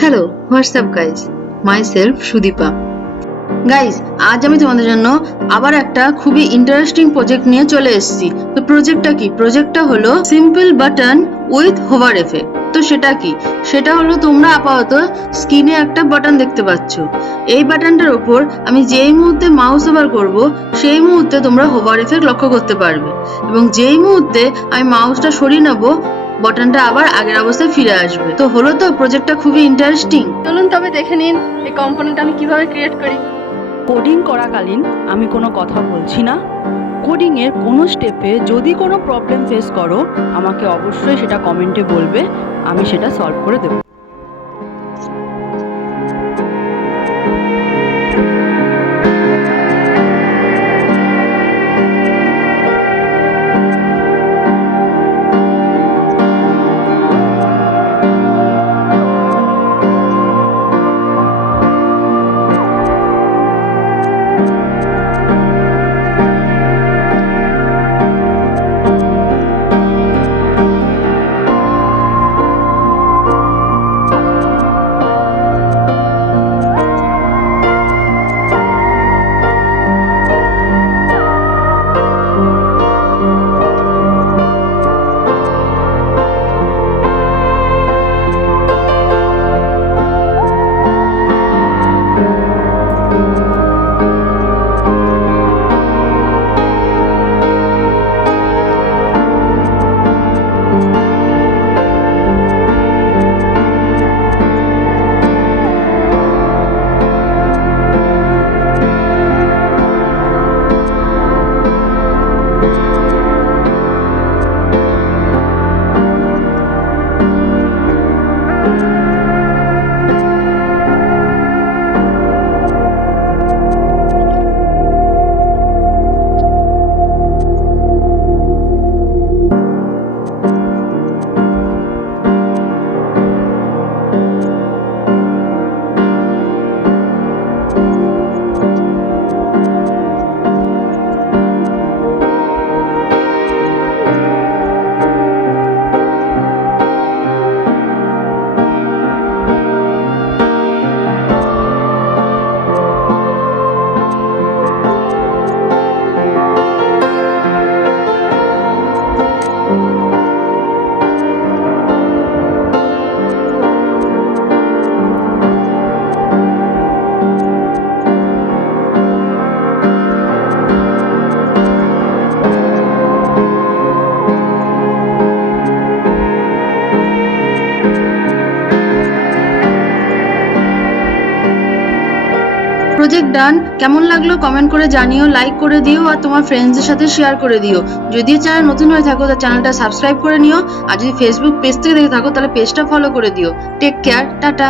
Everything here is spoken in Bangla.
Hello WhatsApp guys, my self Sudipa. Guys, আজ আমি তোমাদের জন্য আবার একটা খুবই ইন্টারেস্টিং প্রজেক্ট নিয়ে চলে এসেছি। তো প্রজেক্টটা কি? প্রজেক্টটা হলো simple button with hover effect. তো সেটা কি? সেটা হলো তোমরা আপাতত স্ক্রিনে একটা বাটন দেখতে পাচ্ছ। এই বাটনটার ওপর আমি যেই মুহূর্তে মাউস ওভার করব সেই মুহূর্তে তোমরা হোভার এফেক্ট লক্ষ্য করতে পারবে, এবং যেই মুহূর্তে আমি মাউসটা সরিয়ে নেবো বাটনটা আবার আগের অবস্থায় ফিরে আসবে। তো হলো তো প্রজেক্টটা খুবই ইন্টারেস্টিং। চলুন তবে দেখে নিন এই কম্পোনেন্ট আমি কিভাবে ক্রিয়েট করি। কোডিং করাকালীন আমি কোনো কথা বলছি না। কোডিংয়ের কোনো স্টেপে যদি কোনো প্রবলেম ফেস করো আমাকে অবশ্যই সেটা কমেন্টে বলবে, আমি সেটা সলভ করে দেবো। প্রজেক্ট ডান। কেমন লাগলো কমেন্ট করে জানিও, লাইক করে দিও আর তোমার ফ্রেন্ডসদের সাথে শেয়ার করে দিও। যদি চ্যানেল নতুন হয়ে থাকো তাহলে চ্যানেলটা সাবস্ক্রাইব করে নিও, আর যদি ফেসবুক পেজ থেকে দেখে থাকো তাহলে পেজটা ফলো করে দিও। Take care, tata.